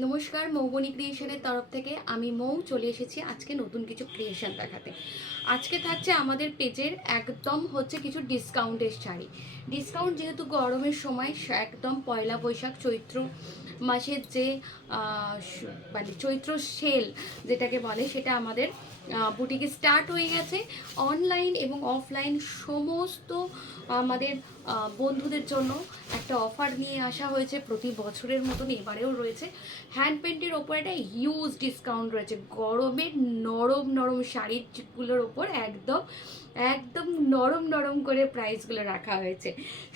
নমস্কার, মৌবনী ক্রিয়েশনের তরফ থেকে আমি মৌ চলে এসেছি আজকে নতুন কিছু ক্রিয়েশন দেখাতে। আজকে থাকছে আমাদের পেজের একদম হচ্ছে কিছু ডিসকাউন্টের শাড়ি। ডিসকাউন্ট যেহেতু গরমের সময়, একদম পয়লা বৈশাখ চৈত্র মাসের যে মানে চৈত্র সেল যেটাকে বলে, সেটা আমাদের বুটিকে স্টার্ট হয়ে গেছে। অনলাইন এবং অফলাইন সমস্ত আমাদের বন্ধুদের জন্য একটা অফার নিয়ে আসা হয়েছে। প্রতি বছরের মতন এবারেও রয়েছে। হ্যান্ড পেন্টের ওপর একটা হিউজ ডিসকাউন্ট রয়েছে। গরমের নরম নরম শাড়িগুলোর ওপর একদম একদম নরম নরম করে প্রাইসগুলো রাখা হয়েছে।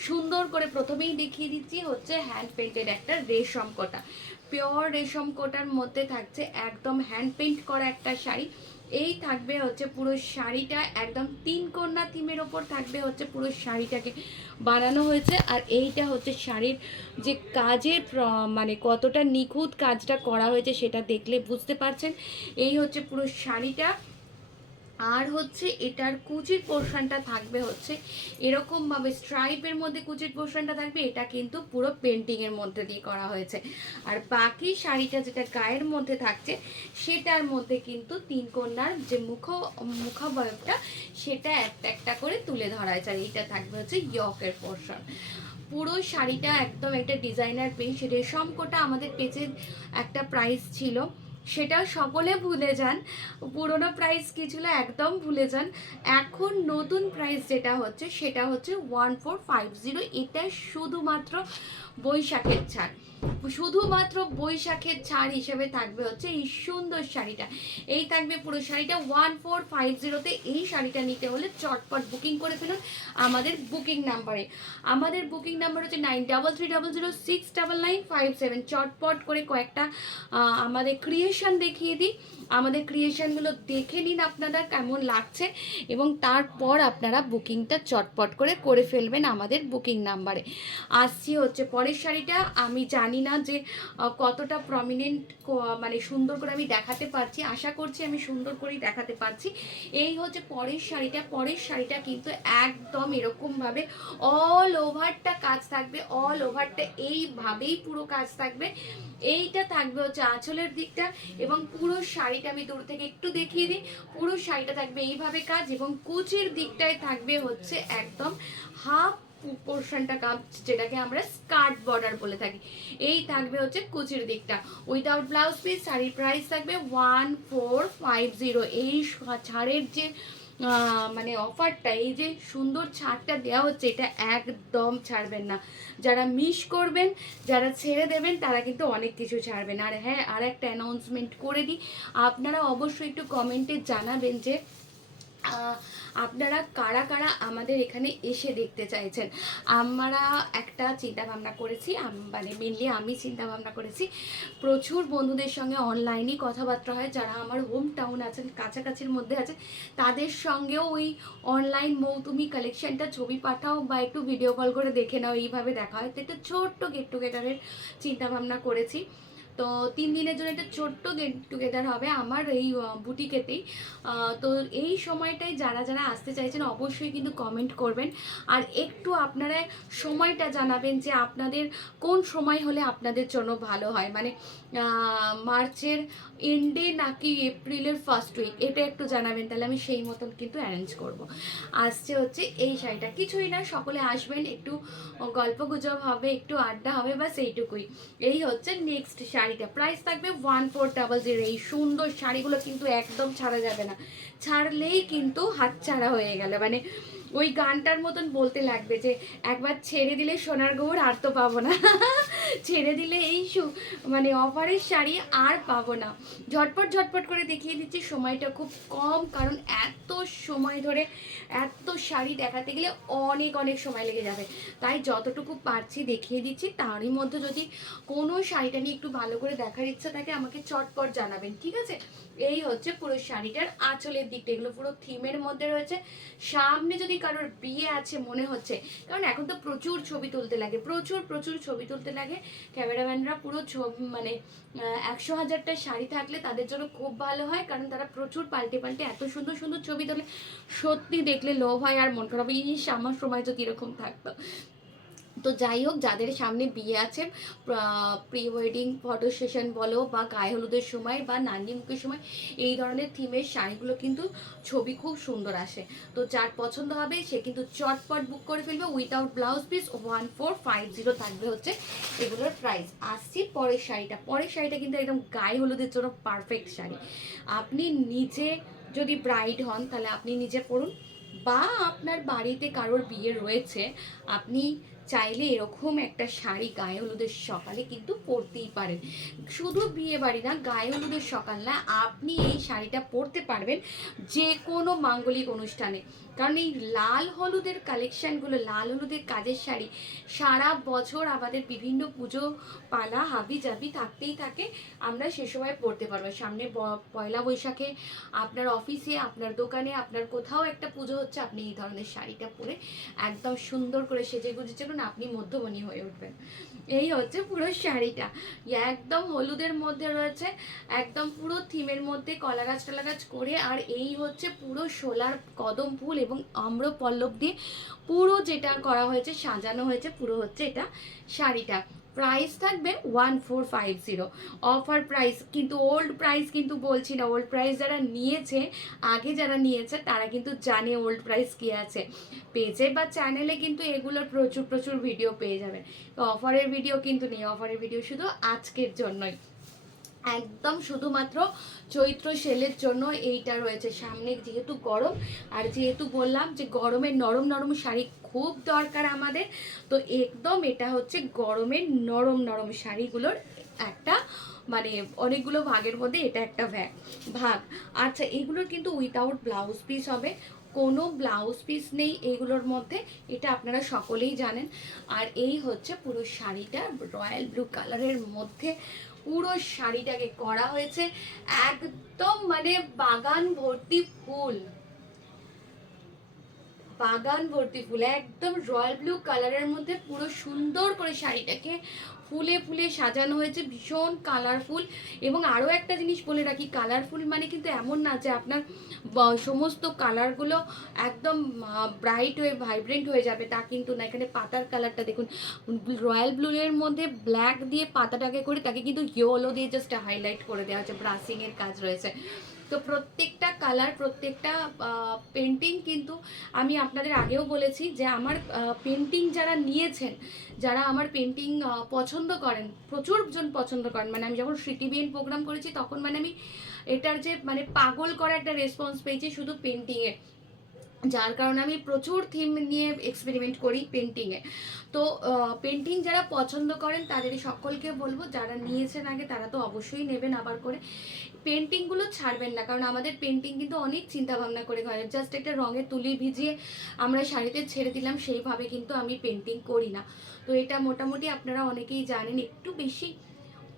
সুন্দর করে প্রথমেই দেখিয়ে দিচ্ছি হচ্ছে হ্যান্ড পেন্টের একটা রেশম কোটা। পিওর রেশম কোটার মধ্যে থাকছে একদম হ্যান্ড পেন্ট করা একটা শাড়ি। এই থাকবে হচ্ছে পুরো শাড়িটা একদম তিন কন্যা থিমের ওপর থাকবে হচ্ছে পুরো শাড়িটাকে বানানো হয়েছে। আর এইটা হচ্ছে শাড়ির যে কাজের মানে কতটা নিখুঁত কাজটা করা হয়েছে সেটা দেখলে বুঝতে পারছেন। এই হচ্ছে পুরো শাড়িটা। আর হচ্ছে এটার কুচির পোর্শনটা থাকবে হচ্ছে এরকমভাবে স্ট্রাইপের মধ্যে কুচির পোর্শনটা থাকবে। এটা কিন্তু পুরো পেন্টিংয়ের মধ্যে দিয়ে করা হয়েছে। আর বাকি শাড়িটা যেটা গায়ের মধ্যে থাকছে সেটার মধ্যে কিন্তু তিন কন্যার যে মুখাবয়বটা সেটা একটা একটা করে তুলে ধরা হয়েছে। আর এইটা থাকবে হচ্ছে ইয়কের পোর্শন। পুরো শাড়িটা একদম একটা ডিজাইনার পিস। রেশম কোটা আমাদের পেজের একটা প্রাইস ছিল, সেটা সকলে ভুলে যান। পুরোনো প্রাইস কি ছিল একদম ভুলে যান। এখন নতুন প্রাইস যেটা হচ্ছে সেটা হচ্ছে 1450। এটা শুধুমাত্র বৈশাখের ছাড়। শুধুমাত্র বৈশাখের ছাড় হিসেবে থাকবে হচ্ছে এই সুন্দর শাড়িটা। এই থাকবে পুরো শাড়িটা 1450-তে। এই শাড়িটা নিতে হলে চটপট বুকিং করে ফেলুন আমাদের বুকিং নাম্বারে। আমাদের বুকিং নাম্বার হচ্ছে 9330069957। চটপট করে কয়েকটা আমাদের ক্রিয়েশন দেখিয়ে দিই। আমাদের ক্রিয়েশনগুলো দেখে নিন আপনারা কেমন লাগছে, এবং তারপর আপনারা বুকিংটা চটপট করে করে ফেলবেন আমাদের বুকিং নাম্বারে। আসছি হচ্ছে পরের শাড়িটা। আমি জানি না যে কতটা প্রমিনেন্ট মানে সুন্দর করে আমি দেখাতে পারছি। আশা করছি আমি সুন্দর করেই দেখাতে পারছি। এই হচ্ছে পরের শাড়িটা। পরের শাড়িটা কিন্তু একদম এরকমভাবে অল ওভারটা কাজ থাকবে। অল ওভারটা এইভাবেই পুরো কাজ থাকবে। এইটা থাকবে হচ্ছে আঁচলের দিকটা, এবং পুরো শাড়িটা আমি দূর থেকে একটু দেখিয়ে দিই। পুরো শাড়িটা থাকবে এইভাবে কাজ, এবং কুচির দিকটায় থাকবে হচ্ছে একদম হাফ পোর্শনটা কাজ, যেটাকে আমরা স্কার্ট বর্ডার বলে থাকি। এই থাকবে হচ্ছে কুচির দিকটা উইদাউট ব্লাউজ পিস। শাড়ির প্রাইস থাকবে 1450। এই ছাড়ের যে মানে অফারটা, এই যে সুন্দর ছাড়টা দেওয়া হচ্ছে, এটা একদম ছাড়বেন না। যারা মিস করবেন, যারা ছেড়ে দেবেন, তারা কিন্তু অনেক কিছু ছাড়বেন। আর হ্যাঁ, আর একটা অ্যানাউন্সমেন্ট করে দিই। আপনারা অবশ্যই একটু কমেন্টে জানাবেন যে আপনারা কারা কারা আমাদের এখানে এসে দেখতে চাইছেন। আমরা একটা চিন্তা ভাবনা করেছি, মানে মেনলি আমি চিন্তা ভাবনা করেছি। প্রচুর বন্ধুদের সঙ্গে অনলাইনেই কথাবার্তা হয়, যারা আমার হোম টাউন আছেন, কাছাকাছির মধ্যে আছেন, তাদের সঙ্গেও ওই অনলাইন তুমি কালেকশনটা ছবি পাঠাও বা একটু ভিডিও কল করে দেখে নাও, এইভাবে দেখা হয়। তো একটা ছোট্ট গেট টুগেদারের চিন্তা ভাবনা করেছি। তো 3 দিনের জন্য একটা ছোট্ট গেট টুগেদার হবে আমার এই বুটিকেতেই। তো এই সময়টাই যারা যারা আসতে চাইছেন অবশ্যই কিন্তু কমেন্ট করবেন। আর একটু আপনারা সময়টা জানাবেন যে আপনাদের কোন সময় হলে আপনাদের জন্য ভালো হয়, মানে মার্চের এন্ডে নাকি এপ্রিলের ফার্স্ট উইক, এটা একটু জানাবেন, তাহলে আমি সেই মতন কিন্তু অ্যারেঞ্জ করব। আসছে হচ্ছে এই শাড়িটা। কিছুই না, সকলে আসবেন, একটু গল্প গুজব হবে, একটু আড্ডা হবে, বাস এইটুকুই। এই হচ্ছে নেক্সট শাড়িটা। প্রাইস থাকবে 1400। এই সুন্দর শাড়িগুলো কিন্তু একদম ছাড়া যাবে না। ছাড়লেই কিন্তু হাতছাড়া হয়ে গেল, মানে ওই গানটার মতন বলতে লাগবে যে একবার ছেড়ে দিলে সোনার গৌর আর তো পাবো না। ছেড়ে দিলে এই মানে অফারের শাড়ি আর পাবো না। ঝটপট ঝটপট করে দেখিয়ে দিচ্ছি, সময়টা খুব কম, কারণ এত সময় ধরে এত শাড়ি দেখাতে গেলে অনেক অনেক সময় লেগে যাবে। তাই যতটুকু পারছি দেখিয়ে দিচ্ছি। তারই মধ্যে যদি কোনো শাড়িটা নিয়ে একটু ভালো করে দেখার ইচ্ছা থাকে আমাকে চটপট জানাবেন, ঠিক আছে? এই হচ্ছে পুরো শাড়িটার আঁচলের দিকটা। এগুলো পুরো থিমের মধ্যে রয়েছে। সামনে যদি কারোর বিয়ে আছে মনে হচ্ছে, কারণ এখন তো প্রচুর ছবি তুলতে লাগে, প্রচুর প্রচুর ছবি তুলতে লাগে ক্যামেরাম্যানরা, পুরো মানে 100,000টা শাড়ি থাকলে তাদের জন্য খুব ভালো হয়, কারণ তারা প্রচুর পাল্টে পাল্টে এত সুন্দর সুন্দর ছবি তোলে, সত্যি দেখলে লোভ হয় আর মন খারাপ, ইস আমার সময় যদি এরকম থাকতো। তো যাই হোক, যাদের সামনে বিয়ে আছে, প্রি ওয়েডিং ফটো সেশন বলো বা গায়ে হলুদের সময় বা নান্দি মুখের সময়, এই ধরনের থিমের শাড়িগুলো কিন্তু ছবি খুব সুন্দর আসে। তো যার পছন্দ হবে সে কিন্তু চটপট বুক করে ফেলবে। উইথাউট ব্লাউজ পিস 1450 থাকবে হচ্ছে এগুলোর প্রাইস। আসছি পরের শাড়িটা। পরের শাড়িটা কিন্তু একদম গায়ে হলুদের জন্য পারফেক্ট শাড়ি। আপনি নিজে যদি ব্রাইড হন তাহলে আপনি নিজে পরুন, বা আপনার বাড়িতে কারোর বিয়ে রয়েছে, আপনি চাইলে এরকম একটা শাড়ি গায়ে হলুদের সকালে কিন্তু পরতেই পারেন। শুধু বিয়ে বাড়ি না, গায়ে হলুদের সকাল না, আপনি এই শাড়িটা পরতে পারবেন যে কোনো মাঙ্গলিক অনুষ্ঠানে। কারণ এই লাল হলুদের কালেকশানগুলো, লাল হলুদের কাজের শাড়ি সারা বছর আমাদের বিভিন্ন পুজো পালা হাবি জাবি থাকতেই থাকে, আমরা সে সময় পরতে পারবো। সামনে পয়লা বৈশাখে আপনার অফিসে, আপনার দোকানে, আপনার কোথাও একটা পুজো হচ্ছে, আপনি এই ধরনের শাড়িটা পরে একদম সুন্দর করে সেজে গুজে চলুন, আপনি মধ্যমণি হয়ে উঠবেন। এই হচ্ছে পুরো শাড়িটা, একদম হলুদের মধ্যে রয়েছে, একদম পুরো থিমের মধ্যে কলা গাছ টলা গাছ করে, আর এই হচ্ছে পুরো শোলার কদম ফুল এবং আম্র পল্লব দিয়ে পুরো যেটা করা হয়েছে, সাজানো হয়েছে পুরো হচ্ছে এটা শাড়িটা। প্রাইস থাকবে 1450, অফার প্রাইস কিন্তু, ওল্ড প্রাইস কিন্তু বলছি না। ওল্ড প্রাইস যারা নিয়েছে, আগে যারা নিয়েছে তারা কিন্তু জানে ওল্ড প্রাইস কী আছে। পেজে বা চ্যানেলে কিন্তু এগুলোর প্রচুর প্রচুর ভিডিও পেয়ে যাবেন। তো অফারের ভিডিও কিন্তু নেই, অফারের ভিডিও শুধু আজকের জন্যই, একদম শুধুমাত্র চৈত্র সেলের জন্য এইটা রয়েছে। সামনে যেহেতু গরম, আর যেহেতু বললাম যে গরমের নরম নরম শাড়ি খুব দরকার আমাদের, তো একদম এটা হচ্ছে গরমের নরম নরম শাড়িগুলোর একটা, মানে অনেকগুলো ভাগের মধ্যে এটা একটা ভাগ। আচ্ছা, এগুলোর কিন্তু উইথাউট ব্লাউজ পিস হবে, কোনো ব্লাউজ পিস নেই এইগুলোর মধ্যে, এটা আপনারা সকলেই জানেন। আর এই হচ্ছে পুরো শাড়িটা রয়্যাল ব্লু কালারের মধ্যে পুরো শাড়িটাকে করা হয়েছে একদম মানে বাগান ভর্তি ফুল, বাগান ভর্তি ফুল, একদম রয়্যাল ব্লু কালারের মধ্যে পুরো সুন্দর করে শাড়িটাকে ফুলে ফুলে সাজানো হয়েছে, ভীষণ কালারফুল। এবং আরও একটা জিনিস বলে রাখি, কালারফুল মানে কিন্তু এমন না যে আপনার সমস্ত কালারগুলো একদম ব্রাইট হয়ে ভাইব্রেন্ট হয়ে যাবে, তা কিন্তু না। এখানে পাতার কালারটা দেখুন, রয়্যাল ব্লু এর মধ্যে ব্ল্যাক দিয়ে পাতাটাকে করে তাকে কিন্তু ইয়েলো দিয়ে জাস্ট হাইলাইট করে দেওয়া হচ্ছে, ব্রাসিংয়ের কাজ রয়েছে। তো প্রত্যেকটা কালার, প্রত্যেকটা পেন্টিং কিন্তু আমি আপনাদের আগেও বলেছি যে আমার পেন্টিং যারা নিয়েছেন, যারা আমার পেন্টিং পছন্দ করেন, প্রচুর জন পছন্দ করেন, মানে আমি যখন স্মৃতিবিহীন প্রোগ্রাম করেছি তখন মানে আমি এটার যে মানে পাগল করা একটা রেসপন্স পেয়েছি শুধু পেন্টিংয়ে, যার কারণে আমি প্রচুর থিম নিয়ে এক্সপেরিমেন্ট করি পেন্টিংয়ে। তো পেন্টিং যারা পছন্দ করেন তাদের সকলকে বলবো, যারা নিয়েছেন আগে তারা তো অবশ্যই নেবেন আবার করে, পেন্টিংগুলো ছাড়বেন না। কারণ আমাদের পেন্টিং কিন্তু অনেক চিন্তাভাবনা করে হয়, জাস্ট একটা রঙের তুলি ভিজিয়ে আমরা শাড়িতে ছেড়ে দিলাম সেইভাবে কিন্তু আমি পেন্টিং করি না। তো এটা মোটামুটি আপনারা অনেকেই জানেন। একটু বেশি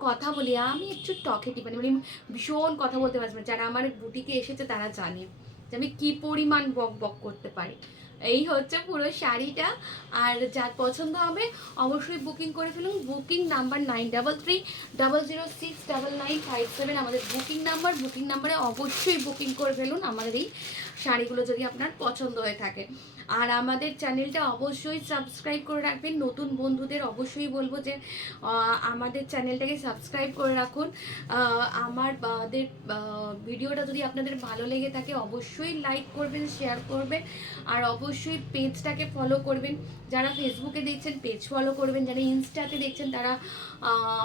কথা বলি আমি, একটু টকেটি, মানে মানে ভীষণ কথা বলতে পারছি। যারা আমার বুটিকে এসেছে তারা জানে যে আমি কী পরিমাণ বক বক করতে পারি। এই হচ্ছে পুরো শাড়িটা। আর যার পছন্দ হবে অবশ্যই বুকিং করে ফেলুন। বুকিং নাম্বার 9330069957 আমাদের বুকিং নাম্বার। বুকিং নাম্বারে অবশ্যই বুকিং করে ফেলুন আমাদের এই শাড়িগুলো যদি আপনার পছন্দ হয়ে থাকে। আর আমাদের চ্যানেলটা অবশ্যই সাবস্ক্রাইব করে রাখবেন। নতুন বন্ধুদের অবশ্যই বলবো যে আমাদের চ্যানেলটাকে সাবস্ক্রাইব করে রাখুন। আমাদের ভিডিওটা যদি আপনাদের ভালো লেগে থাকে অবশ্যই লাইক করবেন, শেয়ার করবেন, আর অবশ্যই পেজটাকে ফলো করবেন। যারা ফেসবুকে দেখছেন পেজ ফলো করবেন, যারা ইনস্টাতে দেখছেন তারা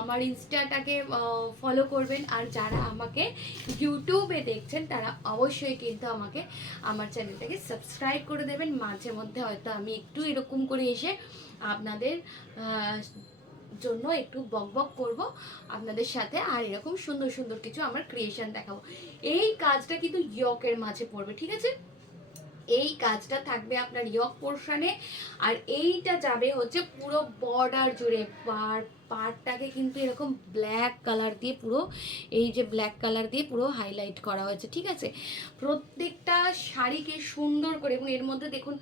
আমার ইনস্টাটাকে ফলো করবেন, আর যারা আমাকে ইউটিউবে দেখছেন তারা অবশ্যই কিন্তু আমাকে আমার চ্যানেলটাকে সাবস্ক্রাইব করে দেবেন। মাঝে মধ্যে হয়তো আমি একটু এরকম করে এসে আপনাদের জন্য একটু বক বক করবো আপনাদের সাথে, আর এরকম সুন্দর সুন্দর কিছু আমার ক্রিয়েশন দেখাবো। এই কাজটা কিন্তু ইয়কের মাঝে পড়বে, ঠিক আছে? এই কাজটা থাকবে আপনার ইয়ক পোর্শনে, আর এইটা যাবে হচ্ছে পুরো বর্ডার জুড়ে। পাড়টাকে কিন্তু এরকম ব্ল্যাক কালার দিয়ে পুরো, এই যে ব্ল্যাক কালার দিয়ে পুরো হাইলাইট করা হয়েছে, ঠিক আছে? প্রত্যেকটা শাড়িকে সুন্দর করে, এবং এর মধ্যে দেখুন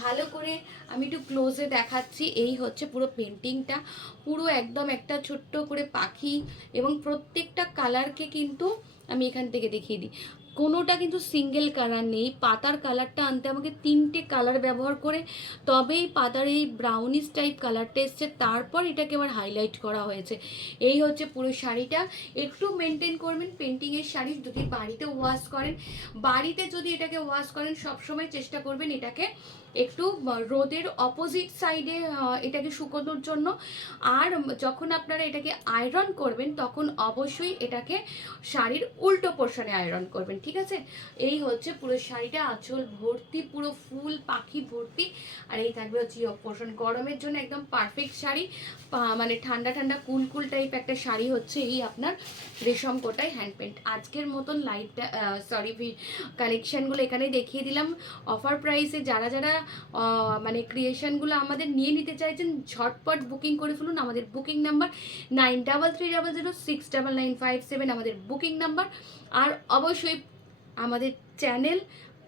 ভালো করে আমি একটু ক্লোজে দেখাচ্ছি। এই হচ্ছে পুরো পেন্টিংটা, পুরো একদম একটা ছোট্ট করে পাখি, এবং প্রত্যেকটা কালারকে কিন্তু আমি এখান থেকে দেখিয়ে দিই। কোনোটা কিন্তু সিঙ্গেল কালার নেই। পাতার কালারটা আনতে আমাকে 3টে কালার ব্যবহার করে তবেই পাতার এই ব্রাউনিশ টাইপ কালারটা এসছে, তারপর এটাকে আবার হাইলাইট করা হয়েছে। এই হচ্ছে পুরো শাড়িটা। একটু মেনটেন করবেন পেন্টিংয়ের শাড়ি যদি বাড়িতে ওয়াশ করেন, বাড়িতে যদি এটাকে ওয়াশ করেন সবসময় চেষ্টা করবেন এটাকে একটু রোদের অপোজিট সাইডে এটাকে শুকোনোর জন্য। আর যখন আপনারা এটাকে আয়রন করবেন তখন অবশ্যই এটাকে শাড়ির উল্টো পোর্শনে আয়রন করবেন, ঠিক আছে? এই হচ্ছে পুরো শাড়িটা, আঁচল ভর্তি পুরো ফুল পাখি ভর্তি। আর এই থাকবে হচ্ছে পোর্শন। গরমের জন্য একদম পারফেক্ট শাড়ি, মানে ঠান্ডা ঠান্ডা কুল কুল টাইপ একটা শাড়ি হচ্ছে এই আপনার রেশম কোটায় হ্যান্ড পেন্ট। আজকের মতন লাইভটা কালেকশানগুলো এখানেই দেখিয়ে দিলাম অফার প্রাইসে। যারা যারা মানে ক্রিয়েশনগুলো আমাদের নিয়ে নিতে চাইছেন ঝটপট বুকিং করে ফেলুন। আমাদের বুকিং নাম্বার 9330069957 আমাদের বুকিং নাম্বার। আর অবশ্যই আমাদের চ্যানেল,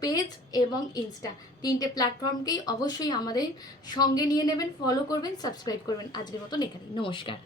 পেজ এবং ইনস্টা 3টে প্ল্যাটফর্মকেই অবশ্যই আমাদের সঙ্গে নিয়ে নেবেন, ফলো করবেন, সাবস্ক্রাইব করবেন। আজকের মতন এখানেই, নমস্কার।